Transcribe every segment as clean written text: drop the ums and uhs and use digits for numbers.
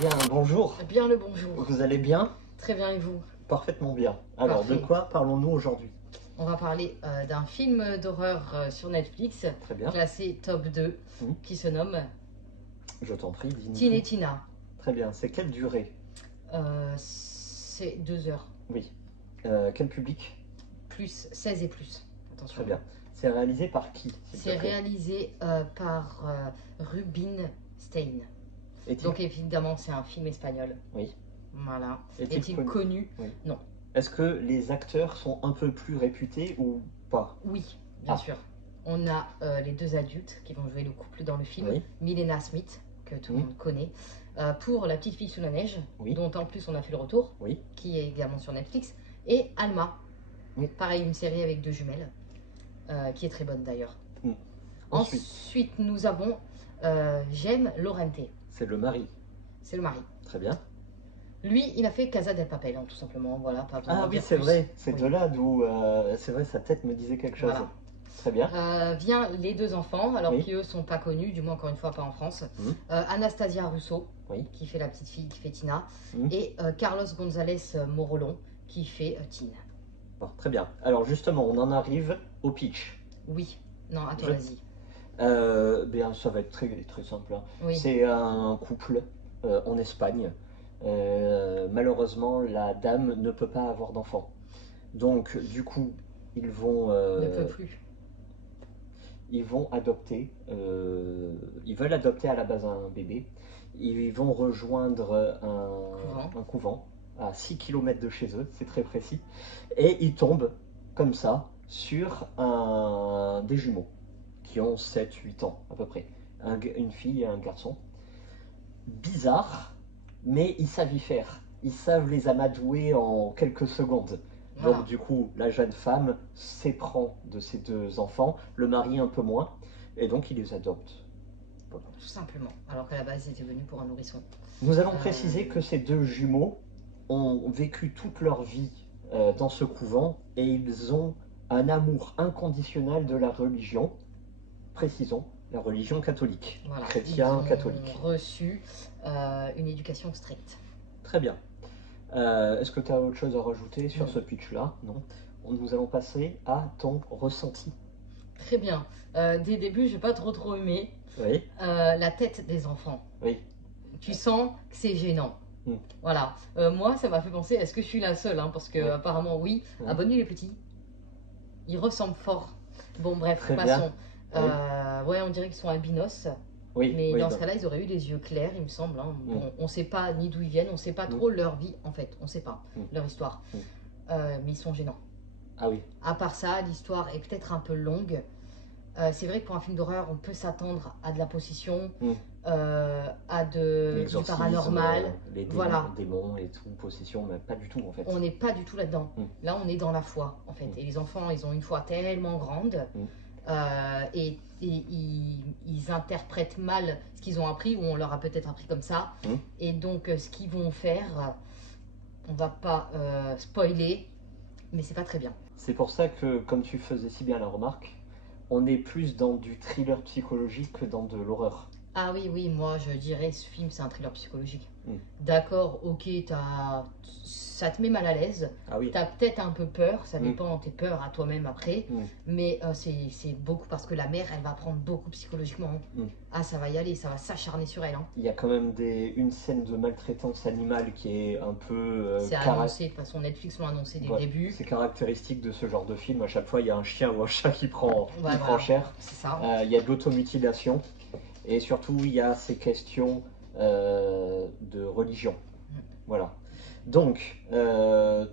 Bien, bonjour. Bien le bonjour. Vous allez bien? Très bien, et vous? Parfaitement bien. Alors, Parfait. de quoi parlons-nous aujourd'hui? On va parler d'un film d'horreur sur Netflix, Très bien. classé top 2, qui se nomme Je t'en prie, dis-nous Tin et tout. Tina. Très bien. C'est quelle durée? C'est 2 heures, Oui. Quel public? plus 16 et plus. Attention. Très bien. C'est réalisé par qui, s'il te C'est plaît? réalisé par Rubinstein. Est-il Donc évidemment, c'est un film espagnol. Oui. Voilà. Est-il Est-il connu? Oui. Non. Est-ce que les acteurs sont un peu plus réputés ou pas? Oui, bien sûr. On a les deux adultes qui vont jouer le couple dans le film. Oui. Milena Smith, que tout le monde connaît, pour La petite fille sous la neige, Oui. dont en plus on a fait le retour, Oui. qui est également sur Netflix, et Alma, Oui. pareil, une série avec deux jumelles, qui est très bonne d'ailleurs. Ensuite, nous avons Jem Lorente. c'est le mari. C'est le mari. Très bien. Lui, il a fait Casa del Papel, hein, tout simplement. Voilà, pas besoin Ah d'en oui, dire c'est plus. vrai. C'est Oui. de là d'où, c'est vrai, sa tête me disait quelque chose. Voilà. Très bien. Vient les deux enfants, alors Oui. qui eux sont pas connus, du moins encore une fois pas en France. Anastasia Russo, Oui. qui fait la petite fille, qui fait Tina, Mm. et Carlos González Morolón, qui fait Tin. Bon, très bien. Alors justement, on en arrive au pitch. Oui, non, attends, vas-y. Bien, ça va être très, très simple, hein. Oui. C'est un couple en Espagne. Malheureusement, la dame ne peut pas avoir d'enfant. Donc, du coup, ils vont, Ne peut plus. ils vont adopter. Ils veulent adopter à la base un bébé. Ils vont rejoindre un couvent à 6 km de chez eux, c'est très précis. Et ils tombent comme ça sur des jumeaux qui ont 7-8 ans à peu près. Une fille et un garçon. Bizarre, mais ils savent y faire. Ils savent les amadouer en quelques secondes. Voilà. Donc du coup, la jeune femme s'éprend de ses deux enfants, le mari un peu moins, et donc il les adopte. Voilà. Tout simplement, alors qu'à la base, ils étaient venus pour un nourrisson. Nous allons préciser que ces deux jumeaux ont vécu toute leur vie dans ce couvent, et ils ont un amour inconditionnel de la religion, précisons, la religion catholique, voilà. chrétien, catholique. Ils ont reçu une éducation stricte. Très bien. Est-ce que tu as autre chose à rajouter sur ce pitch-là? Non. Nous allons passer à ton ressenti. Très bien. Dès le début, je n'ai pas trop aimé la tête des enfants. Oui. Tu sens que c'est gênant. Voilà. Moi, ça m'a fait penser, est-ce que je suis la seule, hein, parce que apparemment, oui. Ah, bonne nuit les petits. Ils ressemblent fort. Bon, bref, très passons. Bien. Ouais, on dirait qu'ils sont albinos. Oui, mais dans ce cas-là, ils auraient eu des yeux clairs, il me semble. Hein. Bon, on ne sait pas ni d'où ils viennent, on ne sait pas trop leur vie, en fait. On ne sait pas leur histoire. Mais ils sont gênants. Ah oui. À part ça, l'histoire est peut-être un peu longue. C'est vrai que pour un film d'horreur, on peut s'attendre à de la possession, à du paranormal. Les démons et tout, possession, mais pas du tout en fait. On n'est pas du tout là-dedans. Là, on est dans la foi en fait. Et les enfants, ils ont une foi tellement grande et ils interprètent mal ce qu'ils ont appris, ou on leur a peut-être appris comme ça. Et donc, ce qu'ils vont faire, on va pas spoiler, mais c'est pas très bien. C'est pour ça que, comme tu faisais si bien la remarque, on est plus dans du thriller psychologique que dans de l'horreur. Ah oui, oui, moi je dirais ce film c'est un thriller psychologique. D'accord, ok, ça te met mal à l'aise, t'as peut-être un peu peur, ça dépend, tes peurs à toi-même après, mais c'est beaucoup parce que la mère elle va prendre beaucoup psychologiquement. Ah, ça va y aller, ça va s'acharner sur elle. Il y a quand même une scène de maltraitance animale qui est un peu... c'est annoncé, de toute façon Netflix l'ont annoncé dès le début. C'est caractéristique de ce genre de film, à chaque fois il y a un chien ou un chat qui prend cher. C'est ça. Il y a de l'automutilation. Et surtout, il y a ces questions de religion. Voilà. Donc,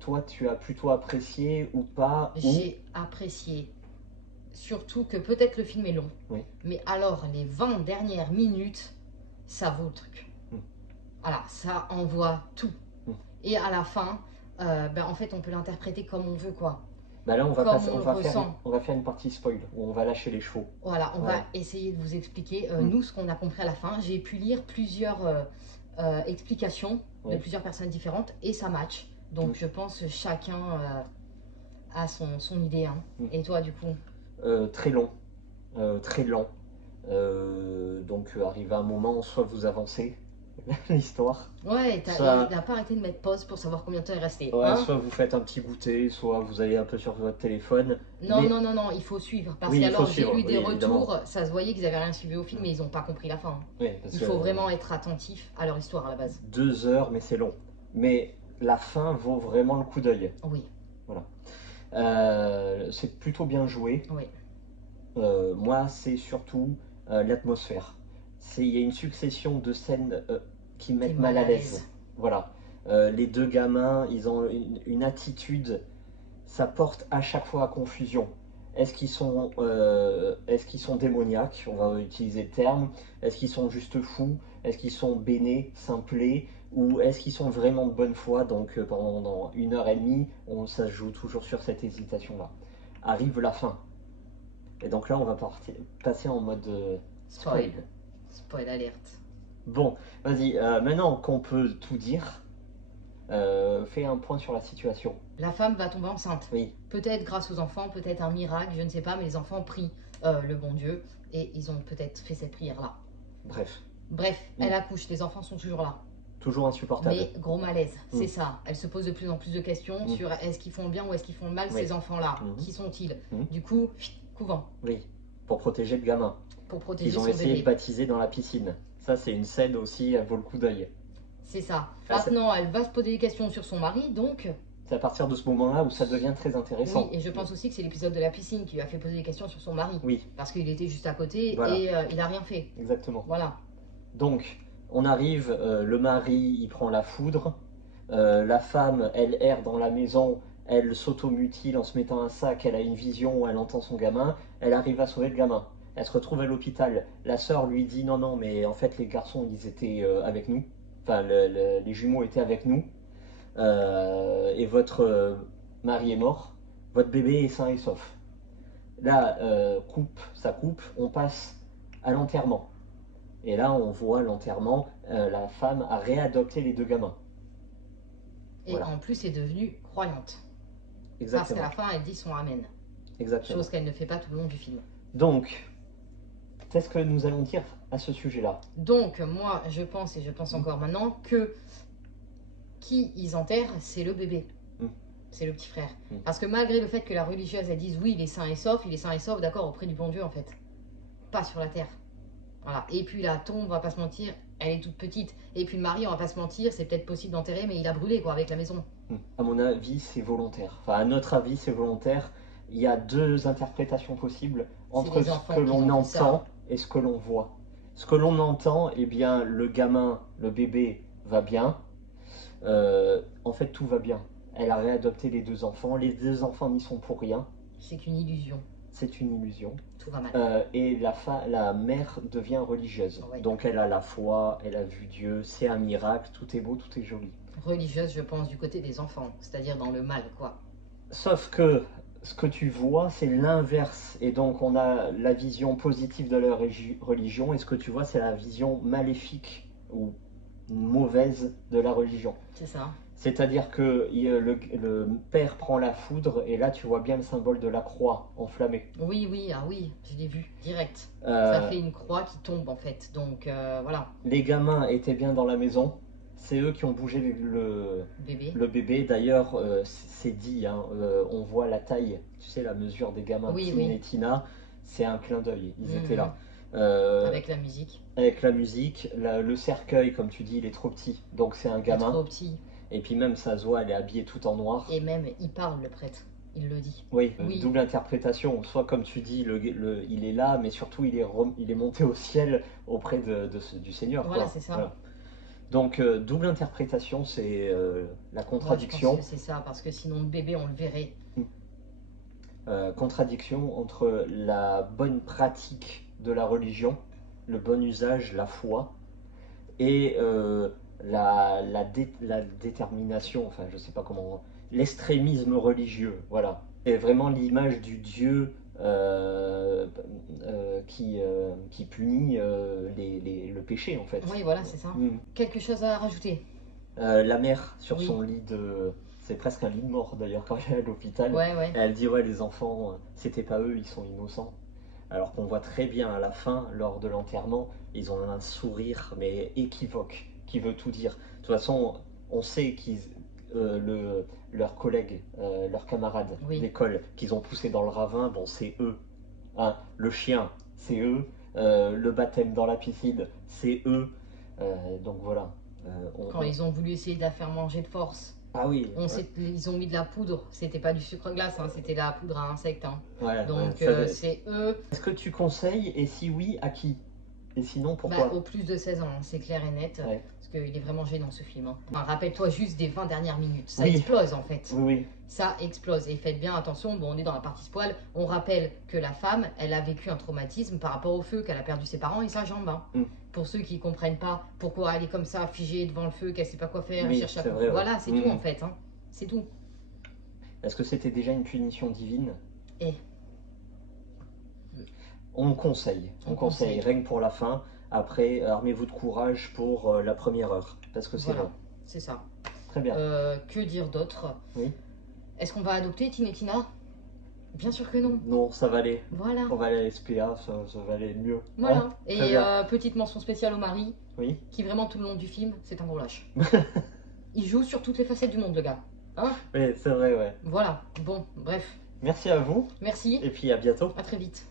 toi, tu as plutôt apprécié ou pas? J'ai apprécié. Surtout que peut-être le film est long. Mais alors, les 20 dernières minutes, ça vaut le truc. Voilà, ça envoie tout. Et à la fin, en fait, on peut l'interpréter comme on veut, quoi. Bah là, on va faire une partie spoil, où on va lâcher les chevaux. Voilà, on va essayer de vous expliquer, nous, ce qu'on a compris à la fin. J'ai pu lire plusieurs explications de plusieurs personnes différentes, et ça match. Donc, je pense que chacun a son idée. Hein. Et toi, du coup? Très long, très lent. Donc, arrive à un moment, soit vous avancez, l'histoire. Ouais, il n'a pas arrêté de mettre pause pour savoir combien de temps il restait. Ouais, Hein, soit vous faites un petit goûter, soit vous allez un peu sur votre téléphone. non, non, non, non, il faut suivre. Parce Oui, que il faut alors j'ai suivre, lu des oui, évidemment. retours, ça se voyait qu'ils avaient rien suivi au film, mais ils n'ont pas compris la fin. Oui, parce Il que faut vraiment être attentif à leur histoire à la base. 2 heures, mais c'est long. Mais la fin vaut vraiment le coup d'œil. Oui, Voilà. C'est plutôt bien joué. oui. Moi, c'est surtout l'atmosphère. Il y a une succession de scènes qui mettent mal à l'aise. Voilà. Les deux gamins, ils ont une attitude, ça porte à chaque fois à confusion. Est-ce qu'ils sont démoniaques? On va utiliser le terme. Est-ce qu'ils sont juste fous? Est-ce qu'ils sont bénés, simplés? Ou est-ce qu'ils sont vraiment de bonne foi? Donc pendant 1 heure et demie, ça se joue toujours sur cette hésitation-là. Arrive la fin. Et donc là, on va passer en mode spoil. Spoil alerte. Bon, vas-y, maintenant qu'on peut tout dire, fais un point sur la situation. La femme va tomber enceinte. Oui. Peut-être grâce aux enfants, peut-être un miracle, je ne sais pas, mais les enfants prient le bon Dieu et ils ont peut-être fait cette prière-là. Bref, elle accouche, les enfants sont toujours là. Toujours insupportable. Mais gros malaise, c'est ça. Elle se pose de plus en plus de questions sur est-ce qu'ils font le bien ou est-ce qu'ils font le mal, ces enfants-là. Qui sont-ils? Du coup, couvent. Oui, pour protéger le gamin. Pour protéger son bébé. Ils ont essayé de baptiser dans la piscine. Ça, c'est une scène aussi, elle vaut le coup d'œil. C'est ça. Maintenant, elle va se poser des questions sur son mari, donc... C'est à partir de ce moment-là où ça devient très intéressant. Oui, et je pense aussi que c'est l'épisode de la piscine qui lui a fait poser des questions sur son mari. Oui. Parce qu'il était juste à côté et il n'a rien fait. Exactement. Voilà. Donc, on arrive, le mari, il prend la foudre. La femme, elle erre dans la maison, elle s'automutile en se mettant un sac, elle a une vision, elle entend son gamin, elle arrive à sauver le gamin. Elle se retrouve à l'hôpital. La sœur lui dit non, non, mais en fait, les garçons, ils étaient avec nous. Enfin, les jumeaux étaient avec nous. Et votre mari est mort. Votre bébé est sain et sauf. Là, ça coupe, on passe à l'enterrement. Et là, on voit l'enterrement, la femme a réadopté les 2 gamins. Et en plus, est devenue croyante. Exactement. Parce qu'à la fin, elle dit son amen. Exactement. Chose qu'elle ne fait pas tout le long du film. Donc, qu'est-ce que nous allons dire à ce sujet-là? Donc, moi, je pense, et je pense encore maintenant, que qui ils enterrent, c'est le bébé. C'est le petit frère. Parce que malgré le fait que la religieuse, elle dise oui, il est sain et sauf, d'accord, auprès du bon Dieu, en fait. Pas sur la terre. Voilà. Et puis la tombe, on va pas se mentir, elle est toute petite. Et puis le mari, on va pas se mentir, c'est peut-être possible d'enterrer, mais il a brûlé, quoi, avec la maison. À mon avis, c'est volontaire. Enfin, à notre avis, c'est volontaire. Il y a 2 interprétations possibles entre ce que l'on entend et ce que l'on voit. Ce que l'on entend, eh bien, le gamin, le bébé va bien. En fait, tout va bien. Elle a réadopté les 2 enfants. Les 2 enfants n'y sont pour rien. C'est qu'une illusion. C'est une illusion. Tout va mal. Et la mère devient religieuse. Ouais. Donc elle a la foi, elle a vu Dieu, c'est un miracle, tout est beau, tout est joli. Religieuse, je pense, du côté des enfants, c'est-à-dire dans le mal, quoi. Sauf que ce que tu vois, c'est l'inverse. Et donc on a la vision positive de leur religion, et ce que tu vois, c'est la vision maléfique ou mauvaise de la religion. C'est ça. C'est-à-dire que le père prend la foudre et là tu vois bien le symbole de la croix enflammée. Oui, oui, ah oui, je l'ai vu, direct. Ça fait une croix qui tombe en fait, donc voilà. Les gamins étaient bien dans la maison, c'est eux qui ont bougé le bébé. D'ailleurs, c'est dit, hein, on voit la taille, tu sais, la mesure des gamins, oui, Tim et Tina, c'est un clin d'œil, ils étaient là. Avec la musique. Avec la musique, le cercueil, comme tu dis, il est trop petit, donc c'est un gamin. Il est trop petit. Et puis même sa voix, elle est habillée tout en noir. Et même, il parle, le prêtre. Il le dit. Oui, double interprétation. Soit comme tu dis, il est là, mais surtout il est monté au ciel auprès du Seigneur. Voilà, c'est ça. Voilà. Donc double interprétation, c'est la contradiction. Ouais, je pense que c'est ça, parce que sinon le bébé, on le verrait. Contradiction entre la bonne pratique de la religion, le bon usage, la foi, et la détermination, enfin je sais pas comment, l'extrémisme religieux, voilà. C'est vraiment l'image du Dieu qui punit le péché en fait. Oui, voilà, c'est ça. Quelque chose à rajouter? La mère sur son lit c'est presque un lit de mort d'ailleurs quand elle est à l'hôpital. Elle dit ouais, les enfants, c'était pas eux, ils sont innocents. Alors qu'on voit très bien à la fin, lors de l'enterrement, ils ont un sourire mais équivoque, qui veut tout dire. De toute façon, on sait qu'ils, leurs collègues, leurs camarades d'école qu'ils ont poussé dans le ravin, bon, c'est eux. Hein, le chien, c'est eux. Le baptême dans la piscine, c'est eux. Donc voilà. Quand ils ont voulu essayer de la faire manger de force. Ah oui. Ils ont mis de la poudre. C'était pas du sucre glace, hein, c'était de la poudre à insectes. Hein. Ouais, donc c'est eux. Est-ce que tu conseilles, et si oui, à qui? Et sinon, pourquoi? Au plus de 16 ans, hein, c'est clair et net. Ouais. Parce qu'il est vraiment gênant ce film. Hein. Enfin, rappelle-toi juste des 20 dernières minutes. Ça explose en fait. Oui. Ça explose. Et faites bien attention, bon, on est dans la partie spoil. On rappelle que la femme, elle a vécu un traumatisme par rapport au feu, qu'elle a perdu ses parents et sa jambe. Hein. Pour ceux qui ne comprennent pas pourquoi elle est comme ça, figée devant le feu, qu'elle ne sait pas quoi faire, elle cherche à... Vrai, voilà, c'est tout en fait. Hein. C'est tout. Est-ce que c'était déjà une punition divine? On conseille. On conseille. Règne pour la fin. Après, armez-vous de courage pour la première heure. Parce que c'est long. C'est ça. Très bien. Que dire d'autre? Est-ce qu'on va adopter Tine et Tina? Bien sûr que non. Non, ça va aller. Voilà. On va aller à SPA, ça va aller mieux. Voilà. Hein, et petite mention spéciale au mari. Qui vraiment tout le long du film, c'est un gros lâche. Il joue sur toutes les facettes du monde, le gars. Hein? Oui, c'est vrai, ouais. Voilà. Bon, bref. Merci à vous. Merci. Et puis à bientôt. À très vite.